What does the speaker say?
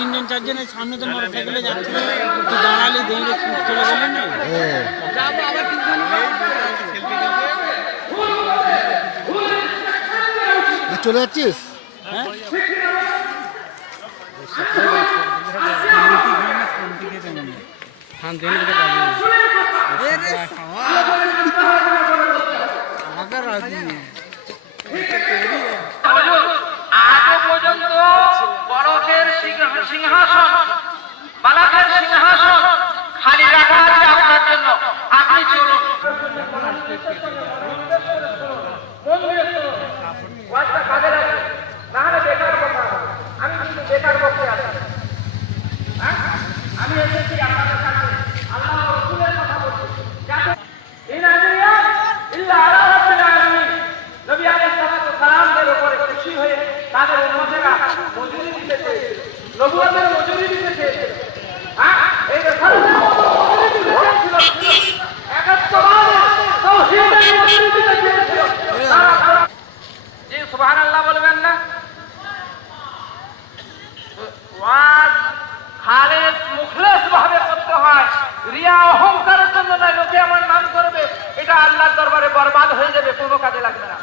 তিনজন চারজনের সামনে তো মোটর সাইকেলে যাচ্ছিল, তুই দাঁড়ালি দেখে চলে গেলি না। চলে যাচ্ছিস? হ্যাঁ আজও পর্যন্ত বড়দের সিংহাসন, বালাকের সিংহাসন খালি রাখা আছে আপনার জন্য। আপনি চলুন। কাজে লাগে না হলে বেকার কথা। আমি কিন্তু বেকার বসে আছি। আমি এসেছি আপনাদের কাছে আল্লাহ রাসূলের কথা বলছি। ইন আজরিয়া ইল্লা আলা রাব্বিল আলামিন। নবী আলাইহিস সালাতু সালামদের উপরে খুশি হয়ে তাদের উম্মতেরা মজুরি দিতে চেয়েছিল, নবুয়তের মজুরি দিতে চেয়েছিল। এই রাসূলের মজুরি দিতে চেয়েছিল, একাত্মবাদের তাওহীদের মজুরি দিতে চেয়েছিল। জি সুবহানাল্লাহ বলবেন না? ওয়াজ খালেস মুখলেস ভাবে করতে হয়, রিয়া অহংকারের জন্য নয়। লোকে আমার নাম করবে, এটা আল্লাহর দরবারে বরবাদ হয়ে যাবে, কোনো কাজে লাগবে না।